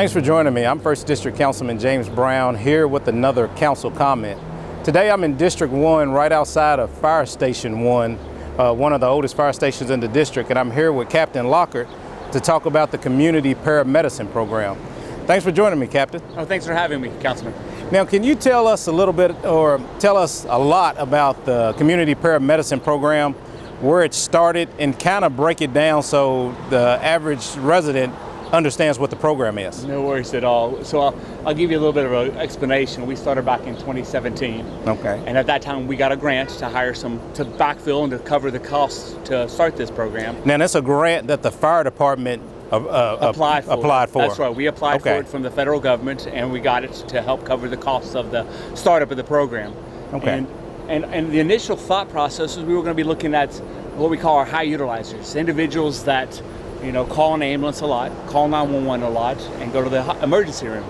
Thanks for joining me. I'm 1st District Councilman James Brown here with another council comment. Today I'm in District 1 right outside of Fire Station 1, one of the oldest fire stations in the district, and I'm here with Captain LOCKHARD to talk about the Community Paramedicine program. Thanks for joining me, Captain. Oh, thanks for having me, Councilman. Now, can you tell us a little bit, or tell us a lot about the Community Paramedicine program, where it started, and kind of break it down so the average resident understands what the program is? No worries at all. So I'll give you a little bit of an explanation. We started back in 2017. Okay. And at that time, we got a grant to hire to backfill and to cover the costs to start this program. Now, that's a grant that the fire department applied for. That's right. We applied for it from the federal government, and we got it to help cover the costs of the startup of the program. Okay. And the initial thought process was we were going to be looking at what we call our high utilizers, individuals that call an ambulance a lot, call 911 a lot, and go to the emergency room.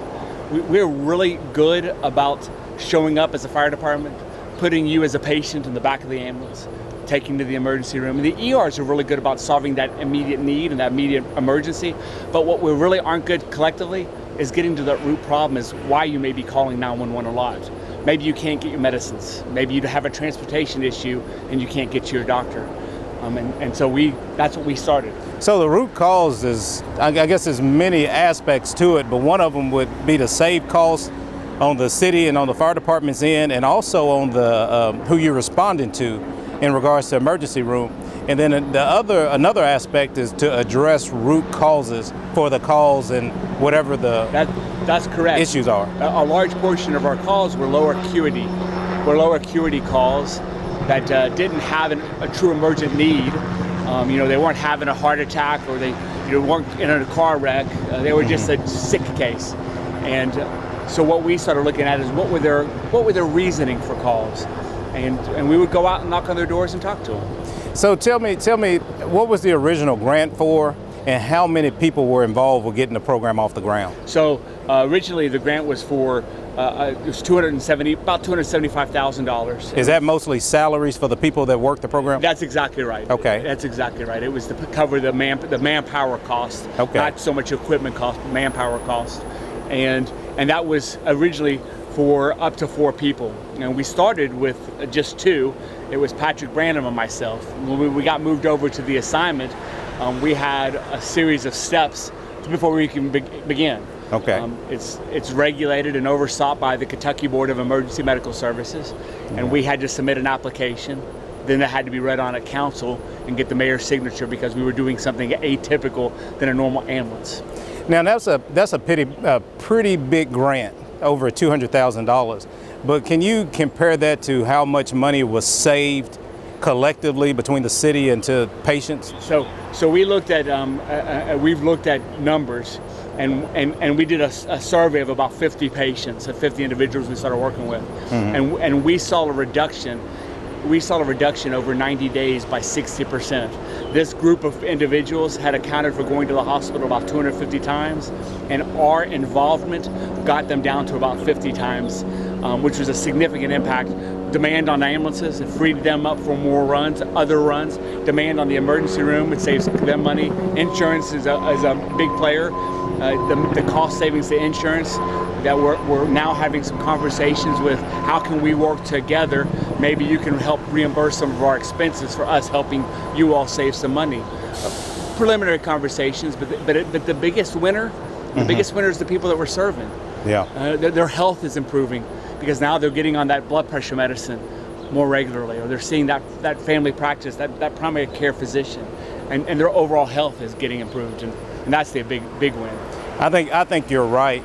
We're really good about showing up as a fire department, putting you as a patient in the back of the ambulance, taking to the emergency room. And the ERs are really good about solving that immediate need and that immediate emergency. But what we really aren't good collectively is getting to that root problem, is why you may be calling 911 a lot. Maybe you can't get your medicines. Maybe you have a transportation issue and you can't get to your doctor. And so that's what we started. So the root cause is, I guess there's many aspects to it, but one of them would be to save costs on the city and on the fire department's end, and also on the who you're responding to in regards to emergency room. And then another aspect is to address root causes for the calls and whatever that's correct. Issues are. A large portion of our calls were lower acuity calls that didn't have a true emergent need. They weren't having a heart attack, or they weren't in a car wreck. They were just a sick case. And so what we started looking at is what were their reasoning for calls, and we would go out and knock on their doors and talk to them. So tell me, what was the original grant for, and how many people were involved with getting the program off the ground? So originally the grant was for it was about $275,000. Is that mostly salaries for the people that work the program? That's exactly right. Okay. That's exactly right. It was to cover the manpower cost. Okay. Not so much equipment cost, but manpower cost. And that was originally for up to 4 people. And we started with just 2. It was Patrick BRANAM and myself. When we got moved over to the assignment, we had a series of steps before we can begin. Okay. It's regulated and oversaw by the Kentucky Board of Emergency Medical Services, and we had to submit an application. Then that had to be read on at council and get the mayor's signature, because we were doing something atypical than a normal ambulance. Now that's a pretty big grant, over $200,000. But can you compare that to how much money was saved collectively between the city and to patients? So we looked at we've looked at numbers, and we did a survey of about 50 patients, 50 individuals we started working with, and we saw a reduction. We saw a reduction over 90 days by 60%. This group of individuals had accounted for going to the hospital about 250 times, and our involvement got them down to about 50 times, which was a significant impact. Demand on ambulances, it freed them up for more runs, other runs. Demand on the emergency room, it saves them money. Insurance is a big player. The cost savings to insurance, that we're now having some conversations with, how can we work together? Maybe you can help reimburse some of our expenses for us helping you all save some money. Preliminary conversations, but the biggest winner, is the people that we're serving. Yeah. Their health is improving, because now they're getting on that blood pressure medicine more regularly, or they're seeing that family practice, that primary care physician, and their overall health is getting improved, and that's the big win. I think you're right.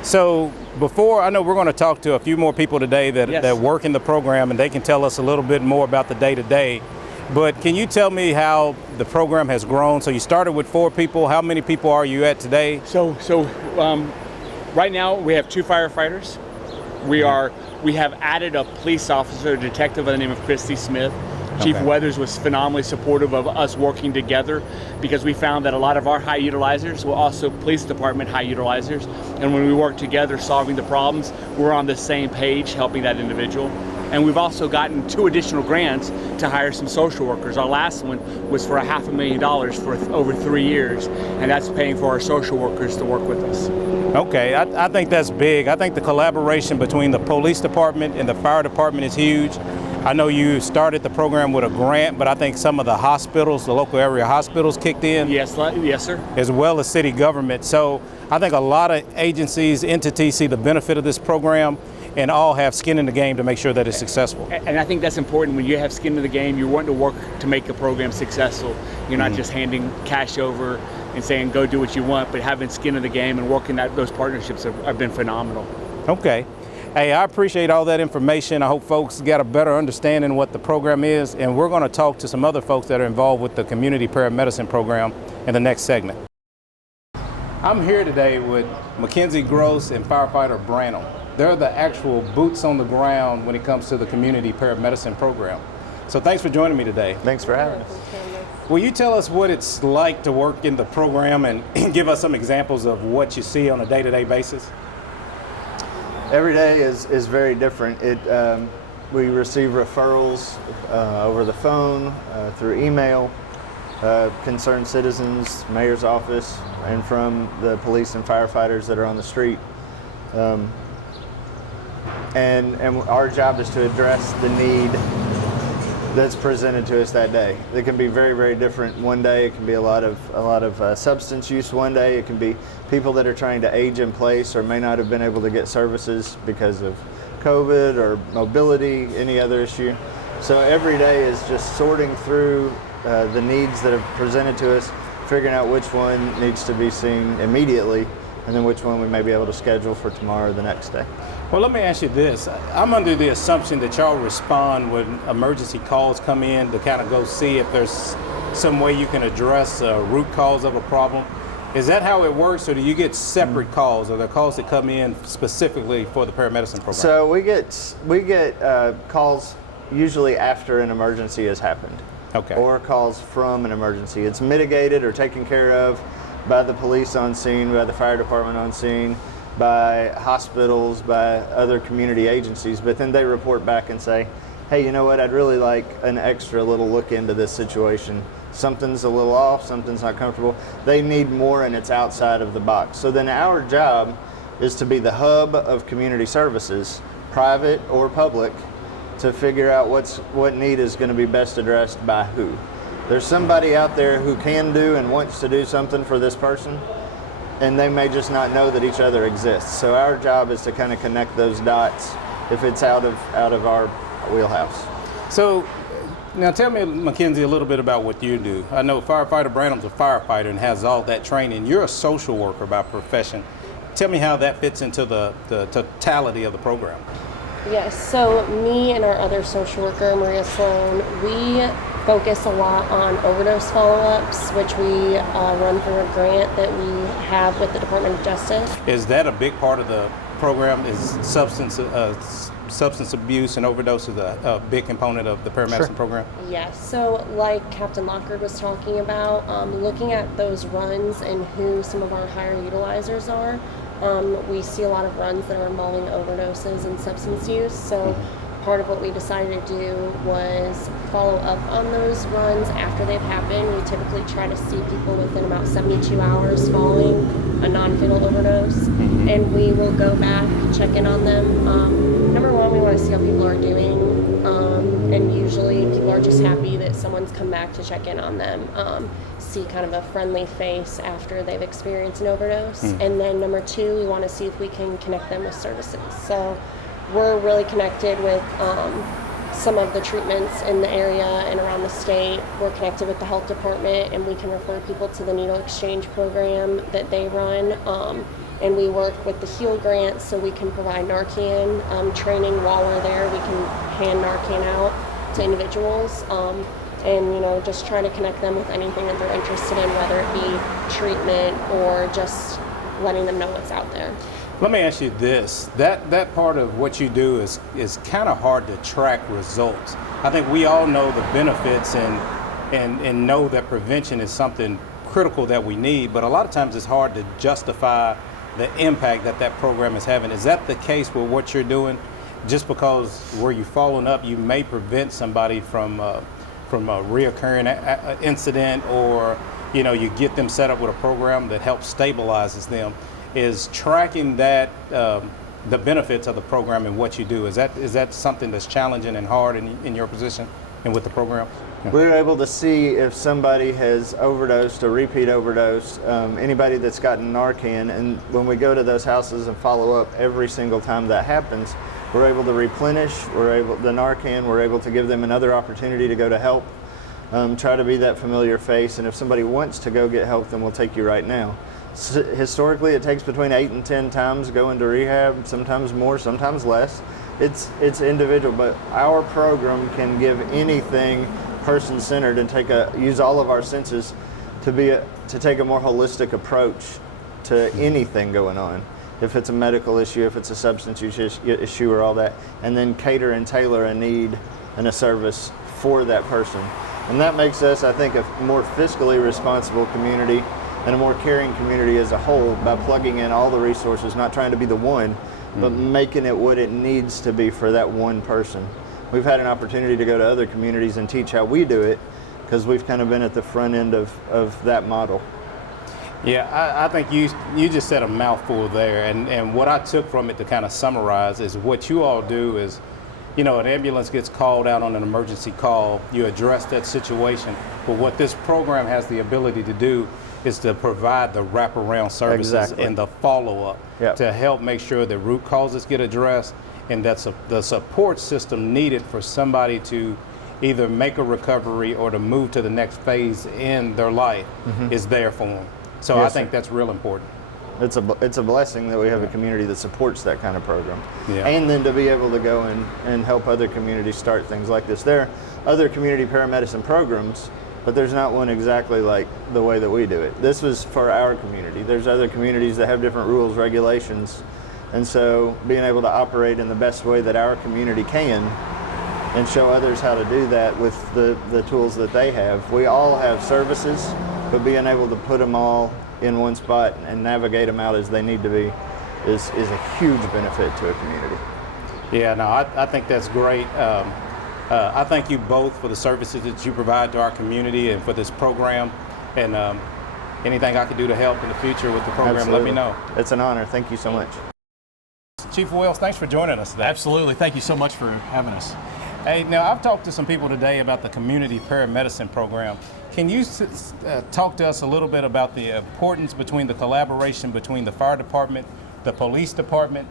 So before, I know we're going to talk to a few more people today that work in the program, and they can tell us a little bit more about the day-to-day. But can you tell me how the program has grown? So you started with 4 people. How many people are you at today? So right now we have 2 firefighters. We have added a police officer, a detective by the name of Christy Smith. Chief Weathers was phenomenally supportive of us working together, because we found that a lot of our high utilizers were also police department high utilizers. And when we work together solving the problems, we're on the same page helping that individual. And we've also gotten 2 additional grants to hire some social workers. Our last one was for $500,000 for over 3 years, and that's paying for our social workers to work with us. Okay, I think that's big. I think the collaboration between the police department and the fire department is huge. I know you started the program with a grant, but I think some of the hospitals, the local area hospitals kicked in. Yes, sir. As well as city government. So I think a lot of agencies, entities see the benefit of this program and all have skin in the game to make sure that it's successful. And I think that's important. When you have skin in the game, you're wanting to work to make a program successful. You're not just handing cash over and saying go do what you want, but having skin in the game and working those partnerships have been phenomenal. Okay. Hey, I appreciate all that information. I hope folks got a better understanding of what the program is, and we're going to talk to some other folks that are involved with the community paramedicine program in the next segment. I'm here today with Mackenzie Gross and firefighter BRANAM. They're the actual boots on the ground when it comes to the community paramedicine program. So thanks for joining me today. Thanks for having us. Will you tell us what it's like to work in the program and give us some examples of what you see on a day-to-day basis? Every day is very different. We receive referrals over the phone, through email, concerned citizens, mayor's office, and from the police and firefighters that are on the street. And our job is to address the need that's presented to us that day. It can be very, very different. One day it can be a lot of substance use. One day it can be people that are trying to age in place or may not have been able to get services because of COVID or mobility, any other issue. So every day is just sorting through the needs that are presented to us, figuring out which one needs to be seen immediately, and then which one we may be able to schedule for tomorrow or the next day. Well, let me ask you this. I'm under the assumption that y'all respond when emergency calls come in to kind of go see if there's some way you can address root cause of a problem. Is that how it works, or do you get separate calls, or the calls that come in specifically for the paramedicine program? So we get calls usually after an emergency has happened. Okay. Or calls from an emergency. It's mitigated or taken care of by the police on scene, by the fire department on scene, by hospitals, by other community agencies, but then they report back and say, hey, you know what, I'd really like an extra little look into this situation. Something's a little off, something's not comfortable. They need more and it's outside of the box. So then our job is to be the hub of community services, private or public, to figure out what need is going to be best addressed by who. There's somebody out there who can do and wants to do something for this person, and they may just not know that each other exists. So our job is to kind of connect those dots if it's out of our wheelhouse. So now tell me, Mackenzie, a little bit about what you do. I know firefighter BRANAM's a firefighter and has all that training. You're a social worker by profession. Tell me how that fits into the totality of the program. Yes, so me and our other social worker, Maria Sloan, we focus a lot on overdose follow-ups, which we run through a grant that we have with the Department of Justice. Is that a big part of the program? Is substance abuse and overdose is a big component of the paramedicine program? Yes, so like Captain LOCKHARD was talking about, looking at those runs and who some of our higher utilizers are, we see a lot of runs that are involving overdoses and substance use. So part of what we decided to do was follow up on those runs after they've happened. We typically try to see people within about 72 hours following a non-fatal overdose, and we will go back, check in on them. Number one, we want to see how people are doing, and usually people are just happy that someone's come back to check in on them. See kind of a friendly face after they've experienced an overdose. And then number two, we want to see if we can connect them with services. So we're really connected with some of the treatments in the area and around the state. We're connected with the health department, and we can refer people to the needle exchange program that they run. And we work with the HEAL grant, so we can provide Narcan training while we're there. We can hand Narcan out to individuals. And just try to connect them with anything that they're interested in, whether it be treatment or just letting them know what's out there. Let me ask you this. That part of what you do is kind of hard to track results. I think we all know the benefits and know that prevention is something critical that we need, but a lot of times it's hard to justify the impact that program is having. Is that the case with what you're doing? just because where you're following up, you may prevent somebody from a reoccurring incident, or you get them set up with a program that helps stabilizes them. Is tracking that the benefits of the program and what you do, is that something that's challenging and hard in your position and with the program? Yeah. We're able to see if somebody has overdosed, a repeat overdose, anybody that's gotten Narcan, and when we go to those houses and follow up every single time that happens, we're able to replenish, the Narcan, we're able to give them another opportunity to go to help, try to be that familiar face, and if somebody wants to go get help, then we'll take you right now. Historically, it takes between 8 and 10 times going to rehab, sometimes more, sometimes less. It's individual, but our program can give anything person-centered and use all of our senses to take a more holistic approach to anything going on. If it's a medical issue, if it's a substance use issue, or all that, and then cater and tailor a need and a service for that person. And that makes us, I think, a more fiscally responsible community and a more caring community as a whole by plugging in all the resources, not trying to be the one, but making it what it needs to be for that one person. We've had an opportunity to go to other communities and teach how we do it, because we've kind of been at the front end of that model. Yeah, I think you just said a mouthful there, and what I took from it to kind of summarize is what you all do is, an ambulance gets called out on an emergency call, you address that situation, but what this program has the ability to do is to provide the wraparound services and the follow-up to help make sure that root causes get addressed, and that's the support system needed for somebody to either make a recovery or to move to the next phase in their life is there for them. So yes, I think that's real important. It's a blessing that we have a community that supports that kind of program. And then to be able to go and help other communities start things like this. There are other community paramedicine programs, but there's not one exactly like the way that we do it. This was for our community. There's other communities that have different rules, regulations, and so being able to operate in the best way that our community can and show others how to do that with the tools that they have. We all have services, but being able to put them all in one spot and navigate them out as they need to be is a huge benefit to a community. Yeah, no, I think that's great. I thank you both for the services that you provide to our community and for this program. And anything I can do to help in the future with the program, let me know. It's an honor. Thank you so much. Chief Wills, thanks for joining us today. Absolutely. Thank you so much for having us. Hey, now I've talked to some people today about the community paramedicine program. Can you talk to us a little bit about the importance between the collaboration between the fire department, the police department,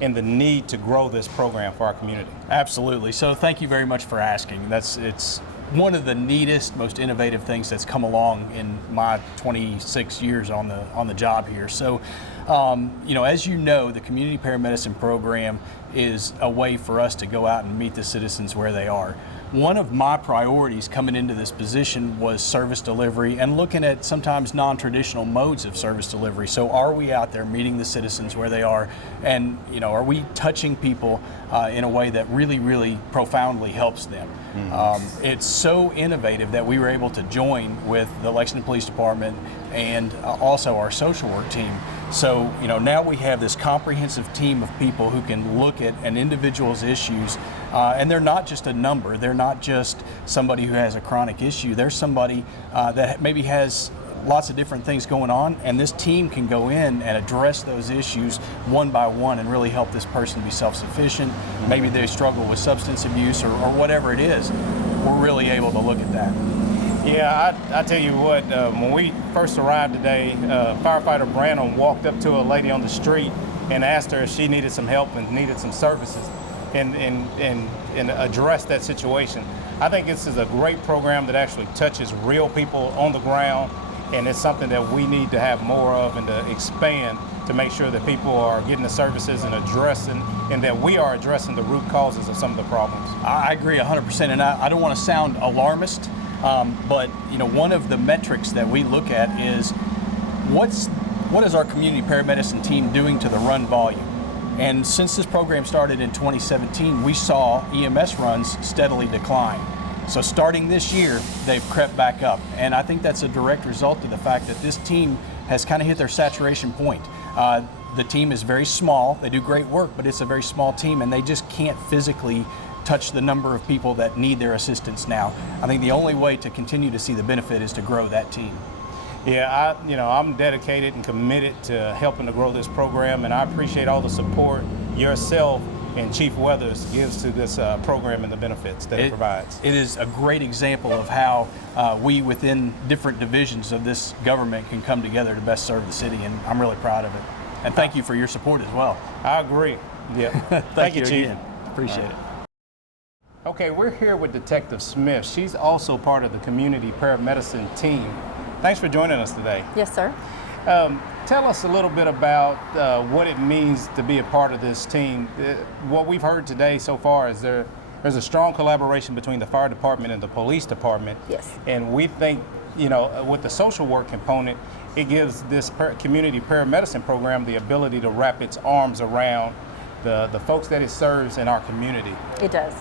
and the need to grow this program for our community? Absolutely. So thank you very much for asking. It's one of the neatest, most innovative things that's come along in my 26 years on the job here. So, as you know, the community paramedicine program is a way for us to go out and meet the citizens where they are. One of my priorities coming into this position was service delivery and looking at sometimes non-traditional modes of service delivery. So are we out there meeting the citizens where they are, and are we touching people in a way that really, really profoundly helps them? It's so innovative that we were able to join with the Lexington Police Department and also our social work team. So, now we have this comprehensive team of people who can look at an individual's issues, and they're not just a number. They're not just somebody who has a chronic issue. They're somebody that maybe has lots of different things going on, and this team can go in and address those issues one by one and really help this person be self-sufficient. Maybe they struggle with substance abuse or whatever it is. We're really able to look at that. Yeah, I tell you what, when we first arrived today, firefighter BRANAM walked up to a lady on the street and asked her if she needed some help and needed some services and addressed that situation. I think this is a great program that actually touches real people on the ground, and it's something that we need to have more of and to expand to make sure that people are getting the services and addressing, and that we are addressing the root causes of some of the problems. I agree 100%, and I don't want to sound alarmist, but one of the metrics that we look at is what is our community paramedicine team doing to the run volume? And since this program started in 2017, we saw EMS runs steadily decline. So starting this year, they've crept back up. And I think that's a direct result of the fact that this team has kind of hit their saturation point. the team is very small. They do great work, but it's a very small team, and they just can't physically touch the number of people that need their assistance now. I think the only way to continue to see the benefit is to grow that team. Yeah, I'm dedicated and committed to helping to grow this program, and I appreciate all the support yourself and Chief Weathers gives to this program and the benefits that it provides. It is a great example of how we within different divisions of this government can come together to best serve the city, and I'm really proud of it. And thank you for your support as well. I agree. Yeah. Thank you, Chief. Again. Appreciate it. Okay, we're here with Detective Smith. She's also part of the community paramedicine team. Thanks for joining us today. Yes, sir. Tell us a little bit about what it means to be a part of this team. What we've heard today so far is there's a strong collaboration between the fire department and the police department. Yes. And we think, with the social work component, it gives this community paramedicine program the ability to wrap its arms around the folks that it serves in our community. It does.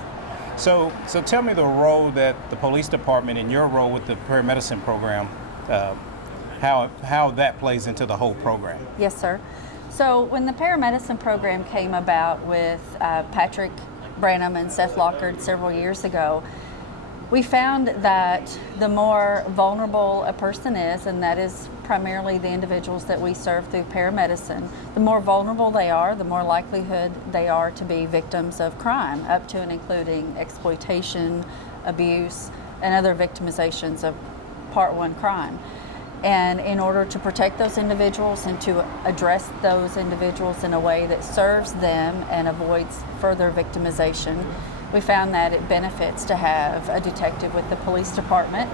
So tell me the role that the police department and your role with the paramedicine program, how that plays into the whole program. Yes, sir. So when the paramedicine program came about with Patrick BRANAM and SETH LOCKHARD several years ago, we found that the more vulnerable a person is, and that is primarily the individuals that we serve through paramedicine, the more vulnerable they are, the more likelihood they are to be victims of crime, up to and including exploitation, abuse, and other victimizations of Part 1 crime. And in order to protect those individuals and to address those individuals in a way that serves them and avoids further victimization, we found that it benefits to have a detective with the police department.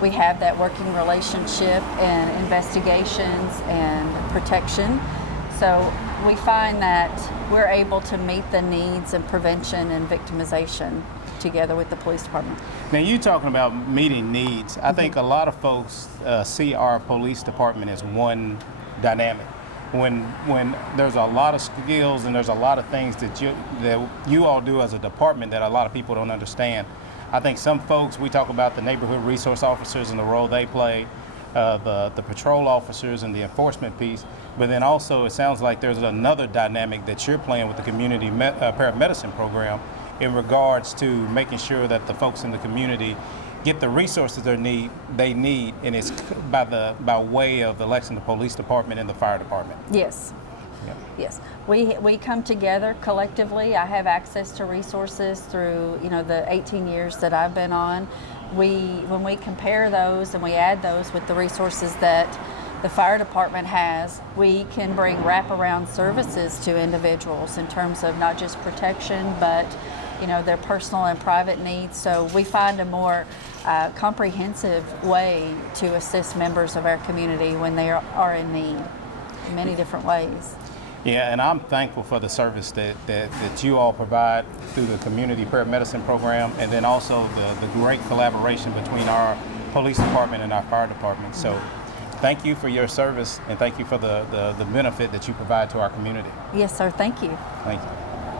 We have that working relationship and investigations and protection. So we find that we're able to meet the needs of prevention and victimization together with the police department. Now, you talking about meeting needs. I think a lot of folks see our police department as one dynamic. When there's a lot of skills and there's a lot of things that you all do as a department that a lot of people don't understand. I think some folks, we talk about the neighborhood resource officers and the role they play, the patrol officers and the enforcement piece, but then also it sounds like there's another dynamic that you're playing with the community paramedicine program in regards to making sure that the folks in the community get the resources they need, and it's by way of the Lexington Police Department and the fire department. Yes. Yeah. Yes, we come together collectively. I have access to resources through the 18 years that I've been on. When we compare those and we add those with the resources that the fire department has, we can bring wraparound services to individuals in terms of not just protection, but their personal and private needs. So we find a more comprehensive way to assist members of our community when they are in need in many different ways. Yeah, and I'm thankful for the service that you all provide through the community paramedicine program, and then also the great collaboration between our police department and our fire department. So thank you for your service, and thank you for the benefit that you provide to our community. Yes, sir. Thank you. Thank you.